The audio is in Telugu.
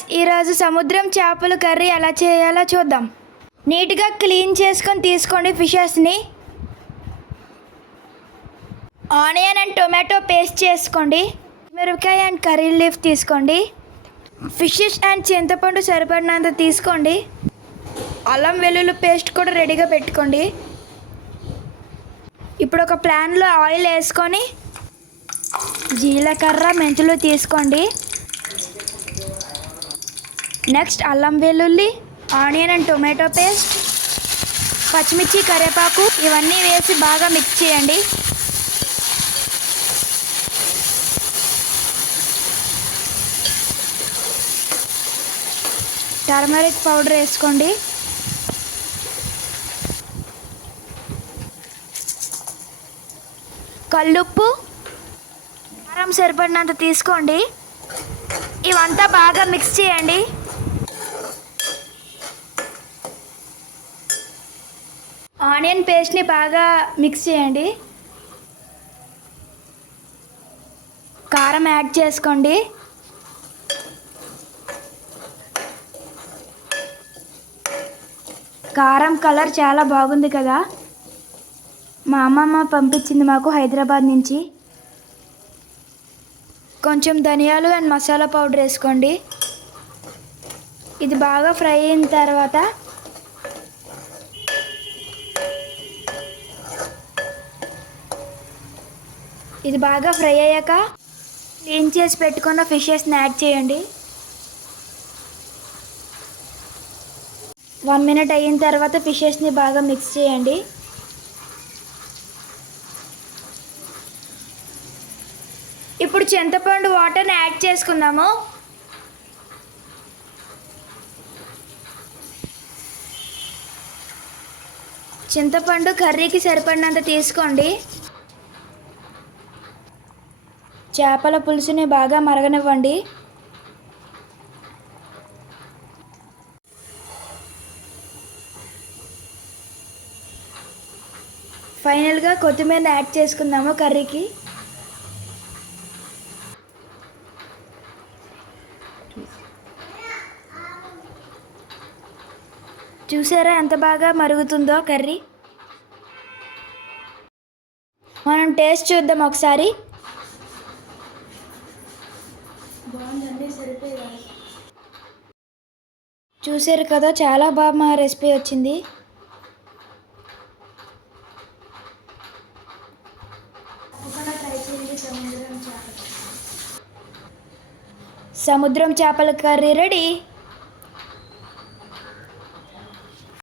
గాయ్స్, ఈరోజు సముద్రం చేపల కర్రీ ఎలా చేయాలో చూద్దాం. నీట్గా క్లీన్ చేసుకొని తీసుకోండి ఫిషెస్ని. ఆనియన్ అండ్ టొమాటో పేస్ట్ చేసుకోండి. మిరపకాయ అండ్ కర్రీ లీఫ్ తీసుకోండి. ఫిషెస్ అండ్ చింతపండు సరిపడినంత తీసుకోండి. అల్లం వెల్లుల్లి పేస్ట్ కూడా రెడీగా పెట్టుకోండి. ఇప్పుడు ఒక ప్యాన్లో ఆయిల్ వేసుకొని జీలకర్ర మెంతులు తీసుకోండి. నెక్స్ట్ అల్లం వెల్లుల్లి, ఆనియన్ అండ్ టొమాటో పేస్ట్, పచ్చిమిర్చి, కరివేపాకు ఇవన్నీ వేసి బాగా మిక్స్ చేయండి. టర్మరిక్ పౌడర్ వేసుకోండి. కల్లుప్పు, కారం సరిపడినంత తీసుకోండి. ఇవంతా బాగా మిక్స్ చేయండి. ఆనియన్ పేస్ట్ని బాగా మిక్స్ చేయండి. కారం యాడ్ చేసుకోండి. కారం కలర్ చాలా బాగుంది కదా. మా అమ్మమ్మ పంపించింది మాకు హైదరాబాద్ నుంచి. కొంచెం ధనియాలు అండ్ మసాలా పౌడర్ వేసుకోండి. ఇది బాగా ఫ్రై అయిన తర్వాత క్లీన్ చేసి పెట్టుకున్న ఫిషెస్ని యాడ్ చేయండి. 1 మినిట్ అయిన తర్వాత ఫిషెస్ని బాగా మిక్స్ చేయండి. ఇప్పుడు చింతపండు వాటర్ని యాడ్ చేసుకుందాము. చింతపండు కర్రీకి సరిపడినంత తీసుకోండి. చేపల పులుసుని బాగా మరగనివ్వండి. ఫైనల్గా కొత్తిమీర యాడ్ చేసుకుందాము కర్రీకి. చూసారా ఎంత బాగా మరుగుతుందో కర్రీ. మనం టేస్ట్ చూద్దాం ఒకసారి. చూసారు కదా, చాలా బాగా మా రెసిపీ వచ్చింది. సముద్రం చేపల కర్రీ రెడీ.